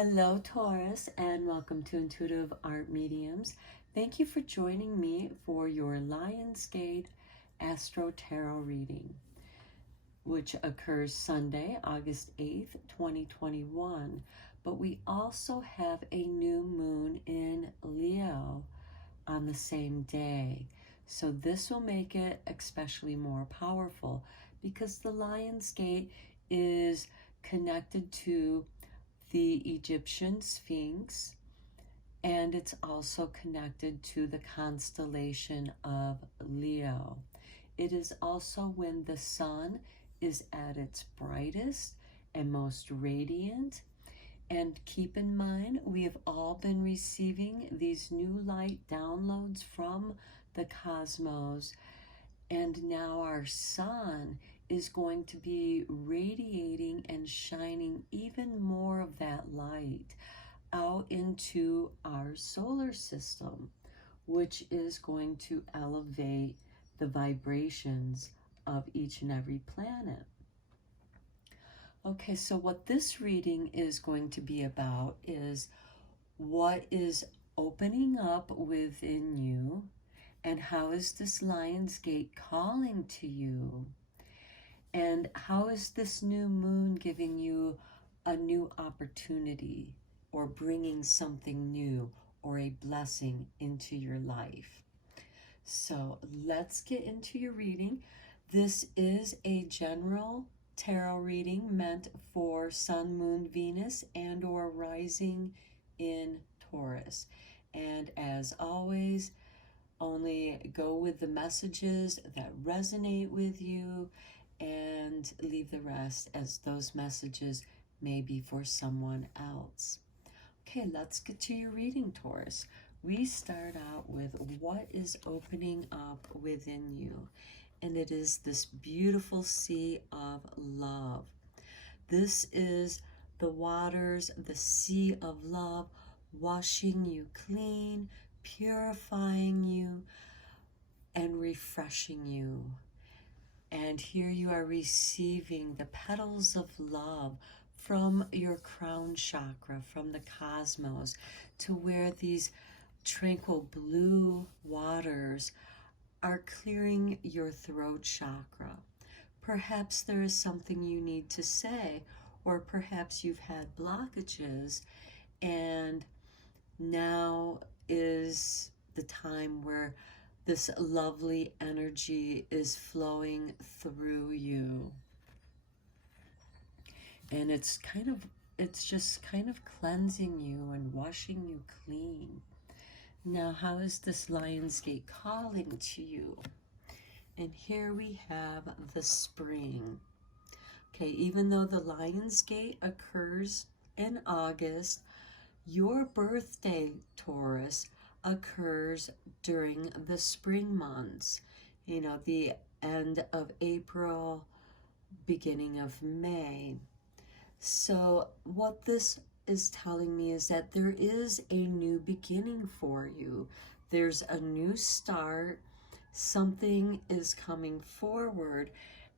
Hello, Taurus, and welcome to Intuitive Art Mediums. Thank you for joining me for your Lionsgate Astro Tarot reading, which occurs Sunday, August 8th, 2021. But we also have a new moon in Leo on the same day. So this will make it especially more powerful because the Lionsgate is connected to the Egyptian Sphinx, and it's also connected to the constellation of Leo. It is also when the sun is at its brightest and most radiant. And keep in mind, we have all been receiving these new light downloads from the cosmos, and now our sun is going to be radiating and shining even more of that light out into our solar system, which is going to elevate the vibrations of each and every planet. Okay, so what this reading is going to be about is what is opening up within you, and how is this Lionsgate calling to you? And how is this new moon giving you a new opportunity or bringing something new or a blessing into your life? So let's get into your reading. This is a general tarot reading meant for Sun, Moon, Venus, and or rising in Taurus. And as always, only go with the messages that resonate with you and leave the rest as those messages may be for someone else. Okay, let's get to your reading, Taurus. We start out with what is opening up within you, and it is this beautiful sea of love. This is the waters, the sea of love, washing you clean, purifying you, and refreshing you. And here you are receiving the petals of love from your crown chakra, from the cosmos, to where these tranquil blue waters are clearing your throat chakra. Perhaps there is something you need to say, or perhaps you've had blockages, and now is the time where this lovely energy is flowing through you. And it's just kind of cleansing you and washing you clean. Now, how is this Lionsgate calling to you? And here we have the spring. Okay, even though the Lionsgate occurs in August, your birthday, Taurus, occurs during the spring months. You know, the end of April, beginning of May. So what this is telling me is that there is a new beginning for you. There's a new start. Something is coming forward,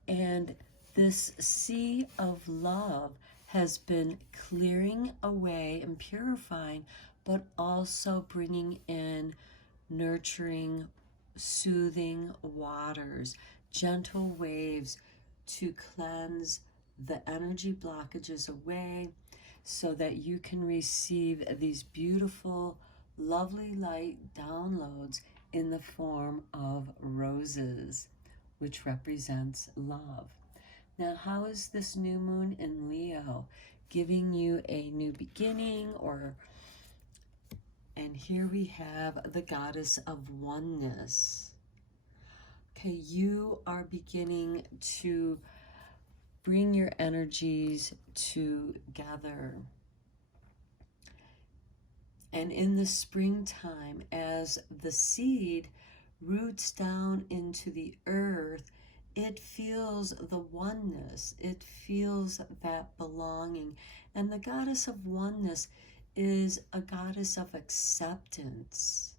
and this sea of love has been clearing away and purifying, but also bringing in nurturing, soothing waters, gentle waves to cleanse the energy blockages away so that you can receive these beautiful, lovely light downloads in the form of roses, which represents love. Now, how is this new moon in Leo giving you a new beginning? And here we have the goddess of oneness. Okay, you are beginning to bring your energies together. And in the springtime, as the seed roots down into the earth, it feels the oneness. It feels that belonging. And the goddess of oneness is a goddess of acceptance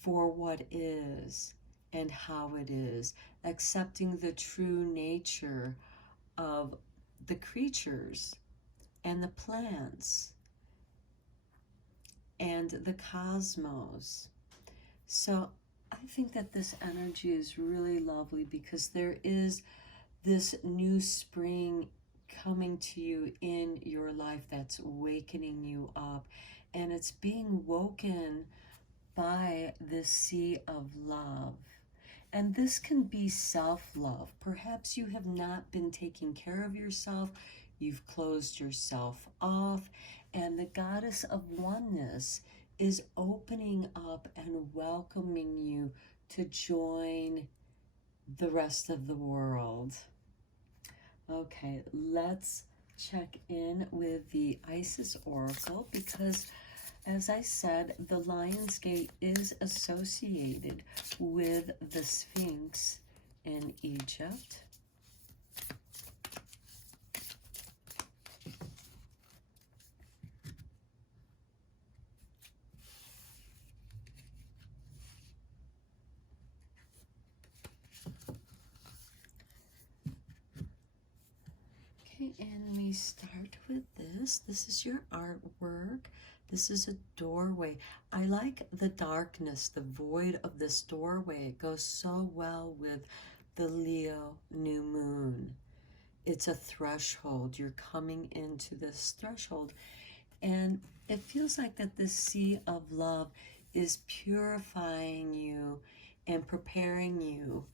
for what is and how it is, accepting the true nature of the creatures and the plants and the cosmos. So I think that this energy is really lovely because there is this new spring coming to you in your life that's wakening you up, and it's being woken by the sea of love. And this can be self-love. Perhaps you have not been taking care of yourself. You've closed yourself off. And the goddess of oneness is opening up and welcoming you to join the rest of the world. Okay, let's check in with the Isis Oracle because, as I said, the Lion's Gate is associated with the Sphinx in Egypt. Okay, and we start with this. This is your artwork. This is a doorway. I like the darkness, the void of this doorway. It goes so well with the Leo new moon. It's a threshold. You're coming into this threshold, and it feels like that this sea of love is purifying you and preparing you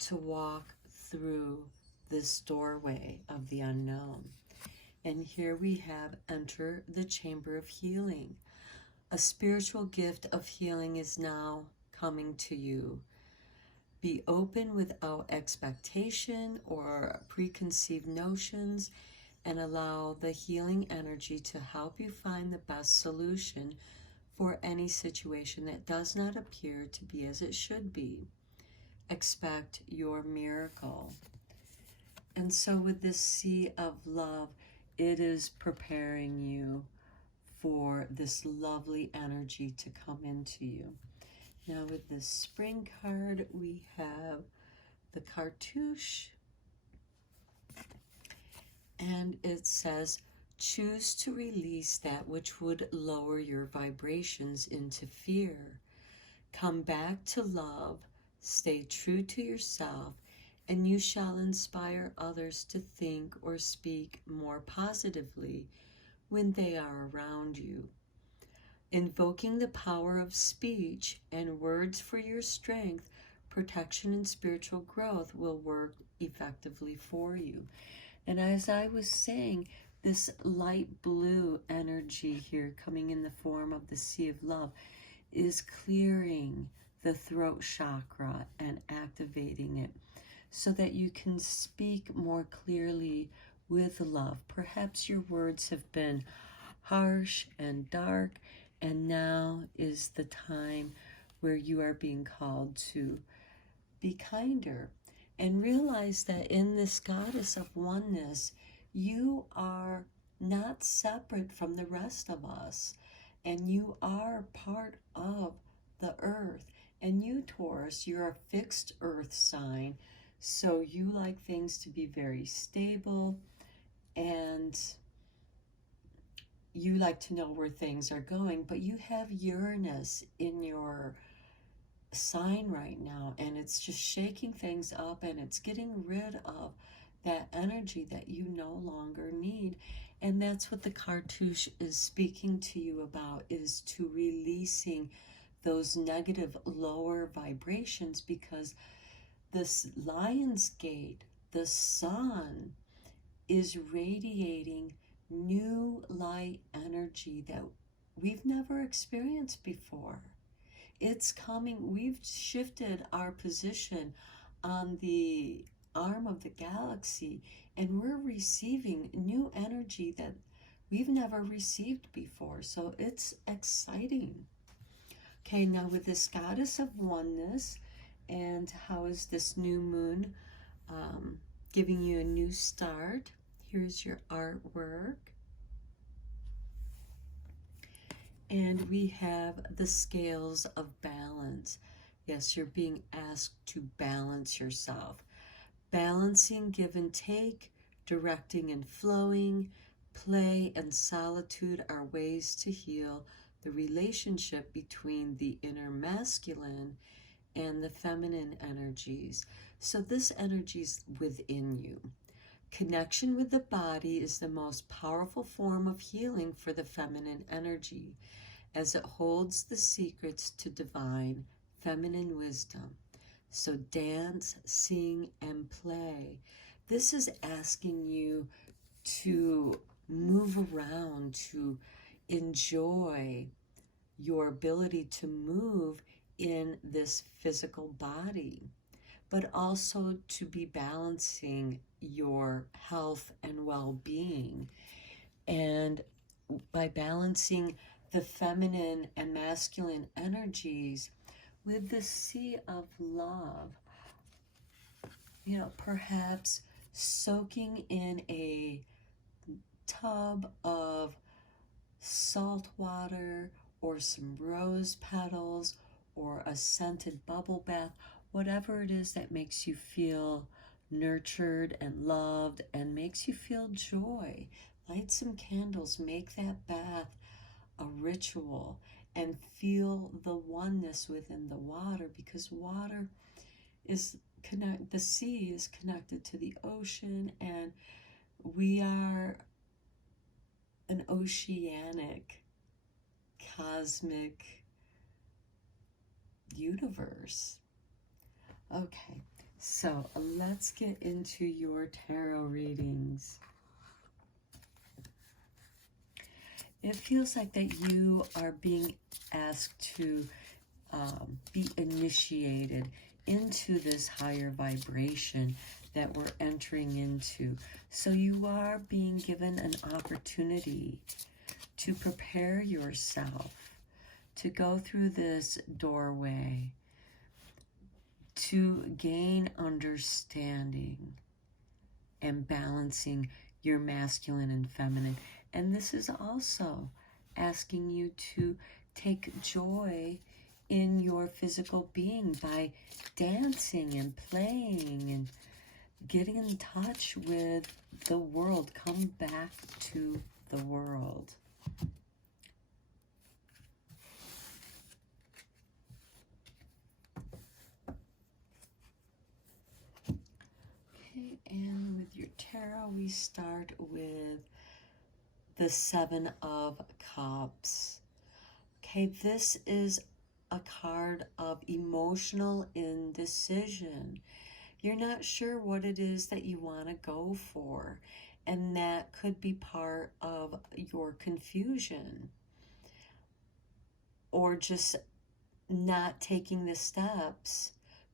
to walk through this doorway of the unknown. And here we have enter the chamber of healing. A spiritual gift of healing is now coming to you. Be open without expectation or preconceived notions, and allow the healing energy to help you find the best solution for any situation that does not appear to be as it should be. Expect your miracle. And so with this sea of love, it is preparing you for this lovely energy to come into you. Now with this spring card, we have the cartouche. And it says, choose to release that which would lower your vibrations into fear. Come back to love, stay true to yourself, and you shall inspire others to think or speak more positively when they are around you. Invoking the power of speech and words for your strength, protection, and spiritual growth will work effectively for you. And as I was saying, this light blue energy here coming in the form of the Sea of Love is clearing the throat chakra and activating it so that you can speak more clearly with love. Perhaps your words have been harsh and dark, and now is the time where you are being called to be kinder. And realize that in this goddess of oneness, you are not separate from the rest of us. And you are part of the earth. And you, Taurus, you're a fixed earth sign. So you like things to be very stable. And you like to know where things are going. But you have Uranus in your sign right now, and it's just shaking things up, and it's getting rid of that energy that you no longer need. And that's what the cartouche is speaking to you about, is to releasing those negative lower vibrations, because this Lion's Gate, the sun, is radiating new light energy that we've never experienced before. It's coming. We've shifted our position on the arm of the galaxy, and we're receiving new energy that we've never received before. So it's exciting. Okay, now with this goddess of oneness, and how is this new moon giving you a new start? Here's your artwork. And we have the scales of balance. Yes, you're being asked to balance yourself. Balancing give and take, directing and flowing, Play and solitude are ways to heal the relationship between the inner masculine and the feminine energies. So this energy is within you. Connection with the body is the most powerful form of healing for the feminine energy, as it holds the secrets to divine feminine wisdom. So dance, sing, and play. This is asking you to move around, to enjoy your ability to move in this physical body, but also to be balancing your health and well-being. And by balancing the feminine and masculine energies with the sea of love, perhaps soaking in a tub of salt water or some rose petals or a scented bubble bath, whatever it is that makes you feel nurtured and loved and makes you feel joy. Light some candles, make that bath a ritual, and feel the oneness within the water, because water is the sea is connected to the ocean, and we are an oceanic, cosmic universe. Okay, so let's get into your tarot readings. It feels like that you are being asked to be initiated into this higher vibration that we're entering into. So you are being given an opportunity to prepare yourself to go through this doorway, to gain understanding and balancing your masculine and feminine. And this is also asking you to take joy in your physical being by dancing and playing and getting in touch with the world. Come back to the world. Okay, and with your tarot, we start with the Seven of Cups. Okay, this is a card of emotional indecision. You're not sure what it is that you want to go for, and that could be part of your confusion, or just not taking the steps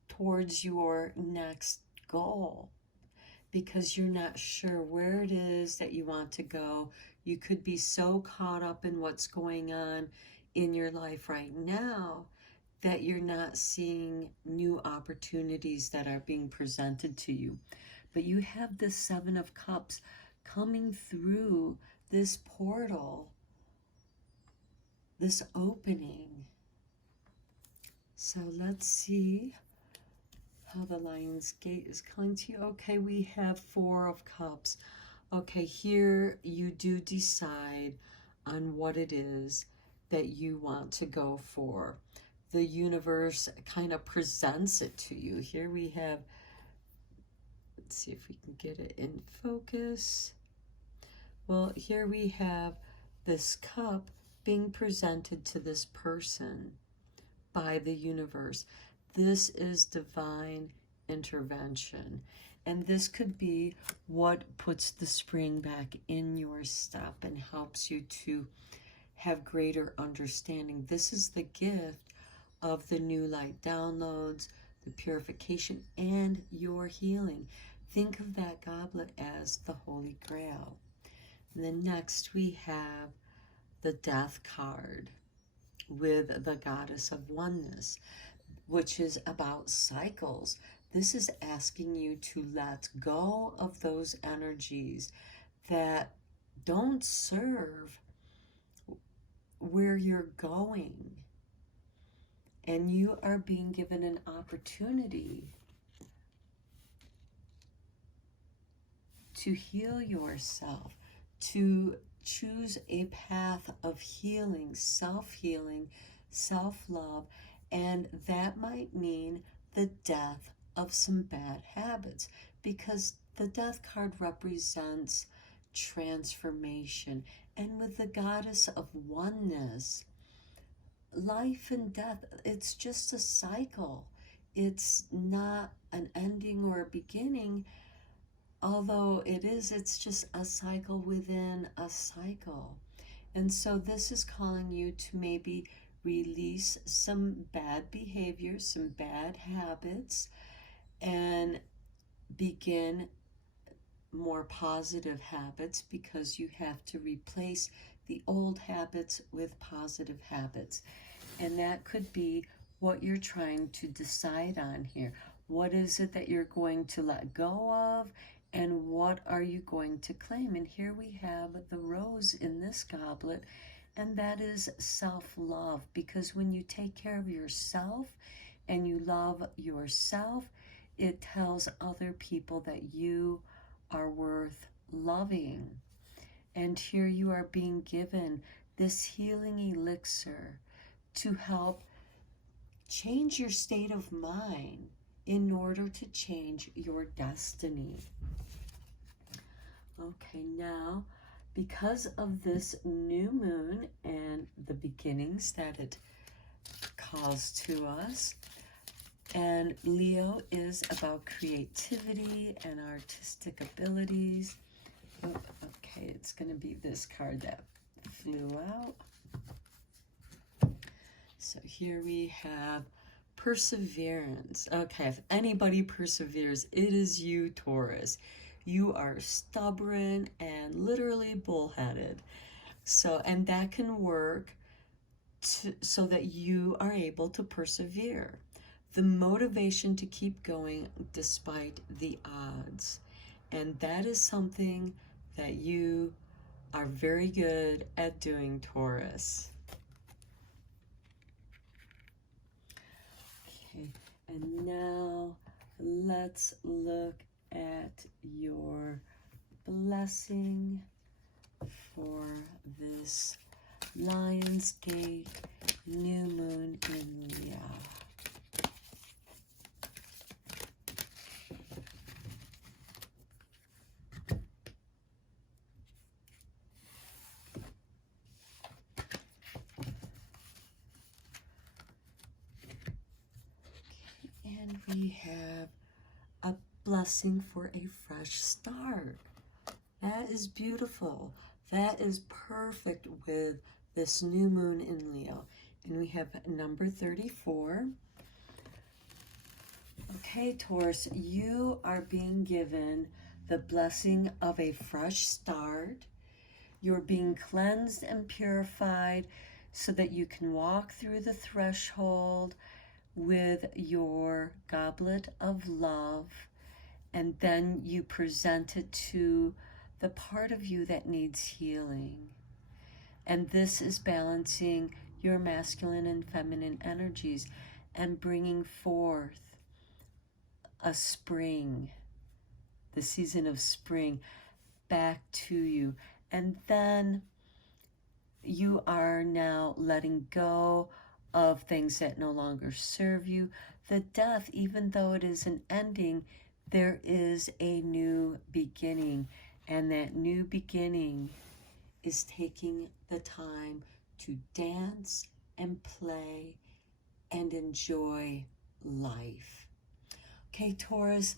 towards your next goal because you're not sure where it is that you want to go. You could be so caught up in what's going on in your life right now that you're not seeing new opportunities that are being presented to you. But you have this Seven of Cups coming through this portal, this opening. So let's see how the Lion's Gate is coming to you. Okay, we have Four of Cups. Okay, here you do decide on what it is that you want to go for. The universe kind of presents it to you. Here we have, let's see if we can get it in focus. Well, here we have this cup being presented to this person by the universe. This is divine intervention. And this could be what puts the spring back in your step and helps you to have greater understanding. This is the gift of the new light downloads, the purification, and your healing. Think of that goblet as the Holy Grail. And then next we have the Death card with the Goddess of Oneness, which is about cycles. This is asking you to let go of those energies that don't serve where you're going. And you are being given an opportunity to heal yourself, to choose a path of healing, self-love, and that might mean the death of some bad habits, because the death card represents transformation. And with the goddess of oneness, life and death, it's just a cycle. It's not an ending or a beginning, although it's just a cycle within a cycle. And so this is calling you to maybe release some bad behaviors, some bad habits, and begin more positive habits, because you have to replace the old habits with positive habits. And that could be what you're trying to decide on here. What is it that you're going to let go of, and what are you going to claim? And here we have the rose in this goblet, and that is self-love, because when you take care of yourself and you love yourself, it tells other people that you are worth loving. And here you are being given this healing elixir to help change your state of mind in order to change your destiny. Okay, now, because of this new moon and the beginnings that it calls to us, and Leo is about creativity and artistic abilities. Oh, okay, it's going to be this card that flew out. So here we have perseverance. Okay, if anybody perseveres, it is you, Taurus. You are stubborn and literally bullheaded. So, and that can work so that you are able to persevere. The motivation to keep going despite the odds. And that is something that you are very good at doing, Taurus. Okay, and now let's look at your blessing for this Lionsgate new moon in Leo. And we have a blessing for a fresh start. That is beautiful. That is perfect with this new moon in Leo. And we have number 34. Okay, Taurus, you are being given the blessing of a fresh start. You're being cleansed and purified so that you can walk through the threshold with your goblet of love, and then you present it to the part of you that needs healing. And this is balancing your masculine and feminine energies and bringing forth a spring, the season of spring, back to you. And then you are now letting go of things that no longer serve you. The death, even though it is an ending, there is a new beginning. And that new beginning is taking the time to dance and play and enjoy life. Okay, Taurus,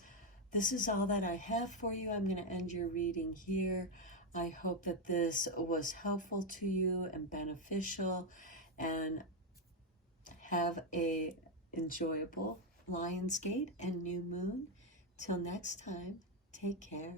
this is all that I have for you. I'm going to end your reading here. I hope that this was helpful to you and beneficial, and have a enjoyable Lionsgate and new moon. Till next time, take care.